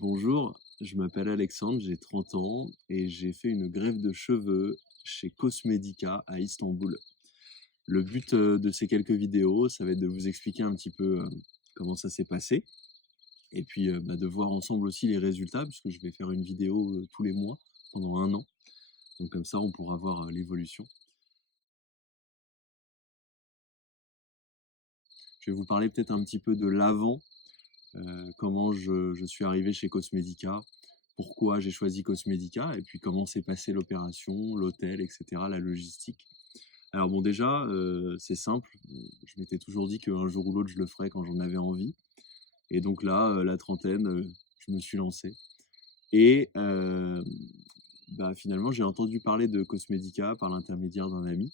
Bonjour, je m'appelle Alexandre, j'ai 30 ans et j'ai fait une greffe de cheveux chez Cosmedica à Istanbul. Le but de ces quelques vidéos, ça va être de vous expliquer un petit peu comment ça s'est passé et puis de voir ensemble aussi les résultats puisque je vais faire une vidéo tous les mois pendant un an. Donc comme ça, on pourra voir l'évolution. Je vais vous parler peut-être un petit peu de l'avant, comment je suis arrivé chez Cosmedica, pourquoi j'ai choisi Cosmedica et puis comment s'est passée l'opération, l'hôtel, etc., la logistique. Alors bon déjà, c'est simple, je m'étais toujours dit qu'un jour ou l'autre je le ferais quand j'en avais envie et donc là, la trentaine, je me suis lancé et finalement j'ai entendu parler de Cosmedica par l'intermédiaire d'un ami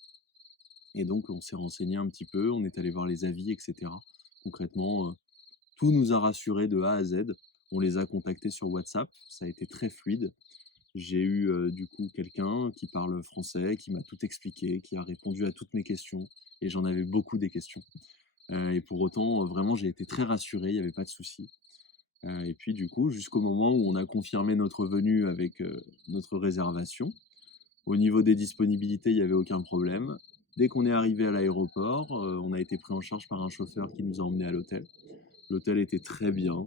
et donc on s'est renseigné un petit peu, on est allé voir les avis et cetera. Concrètement, tout nous a rassurés de A à Z. On les a contactés sur WhatsApp, ça a été très fluide. J'ai eu du coup quelqu'un qui parle français, qui m'a tout expliqué, qui a répondu à toutes mes questions et j'en avais beaucoup des questions. Et pour autant, vraiment, j'ai été très rassuré, il n'y avait pas de souci. Et puis du coup, jusqu'au moment où on a confirmé notre venue avec notre réservation. Au niveau des disponibilités, il n'y avait aucun problème. Dès qu'on est arrivé à l'aéroport, on a été pris en charge par un chauffeur qui nous a emmenés à l'hôtel. L'hôtel était très bien,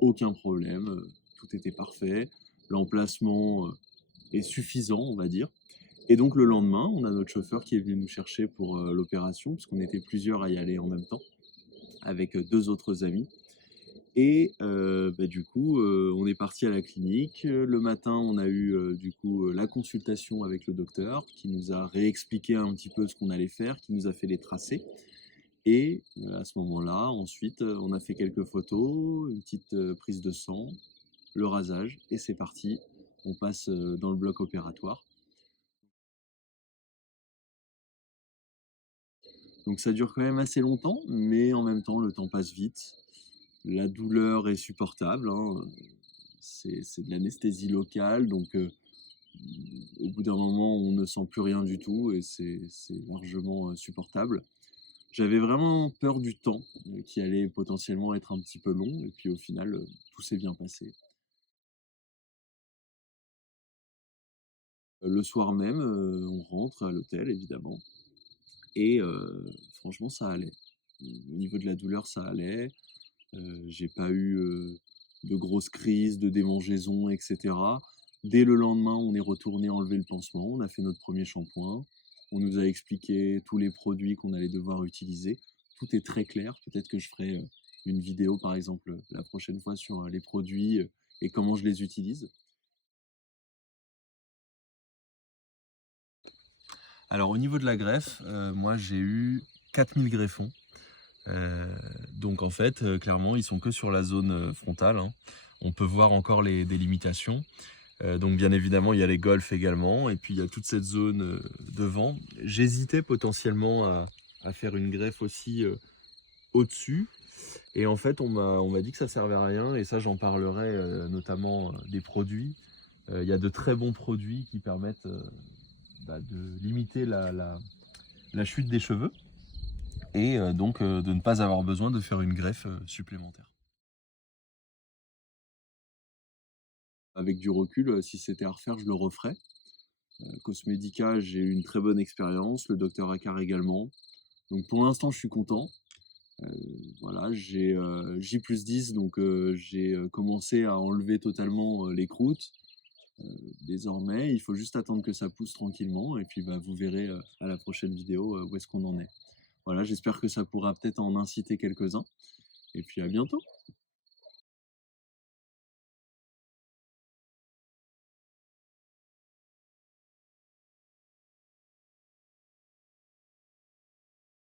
aucun problème, tout était parfait. L'emplacement est suffisant, on va dire. Et donc le lendemain, on a notre chauffeur qui est venu nous chercher pour l'opération, puisqu'on était plusieurs à y aller en même temps, avec deux autres amis. Et du coup, on est parti à la clinique. Le matin, on a eu du coup la consultation avec le docteur, qui nous a réexpliqué un petit peu ce qu'on allait faire, qui nous a fait les tracés. Et à ce moment-là, ensuite, on a fait quelques photos, une petite prise de sang, le rasage, et c'est parti. On passe dans le bloc opératoire. Donc ça dure quand même assez longtemps, mais en même temps, le temps passe vite. La douleur est supportable, hein, c'est de l'anesthésie locale, donc au bout d'un moment, on ne sent plus rien du tout et c'est largement supportable. J'avais vraiment peur du temps qui allait potentiellement être un petit peu long et puis au final, tout s'est bien passé. Le soir même, on rentre à l'hôtel évidemment et franchement ça allait. Au niveau de la douleur, ça allait. J'ai pas eu, de grosses crises, de démangeaisons et cetera. Dès le lendemain, on est retourné enlever le pansement, on a fait notre premier shampoing. On nous a expliqué tous les produits qu'on allait devoir utiliser. Tout est très clair. Peut-être que je ferai, une vidéo, par exemple, la prochaine fois sur, les produits, et comment je les utilise. Alors au niveau de la greffe, moi j'ai eu 4 000 greffons. Heu, donc en fait, clairement, ils sont que sur la zone, frontale, hein. On peut voir encore les délimitations. Donc bien évidemment, il y a les golfs également et puis il y a toute cette zone, devant. J'hésitais potentiellement à faire une greffe aussi, au-dessus et en fait, on m'a dit que ça servait à rien et ça, j'en parlerai, notamment, des produits. Il y a de très bons produits qui permettent, de limiter la chute des cheveux et donc de ne pas avoir besoin de faire une greffe, supplémentaire. Avec du recul, si c'était à refaire, je le referais. Cosmedica, j'ai eu une très bonne expérience, le docteur Accar également. Donc pour l'instant, je suis content. Heu, voilà, j'ai, J+10 donc j'ai, commencé à enlever totalement, les croûtes. Désormais, il faut juste attendre que ça pousse tranquillement et puis, vous verrez, à la prochaine vidéo, où est-ce qu'on en est. Voilà, j'espère que ça pourra peut-être en inciter quelques-uns et puis à bientôt.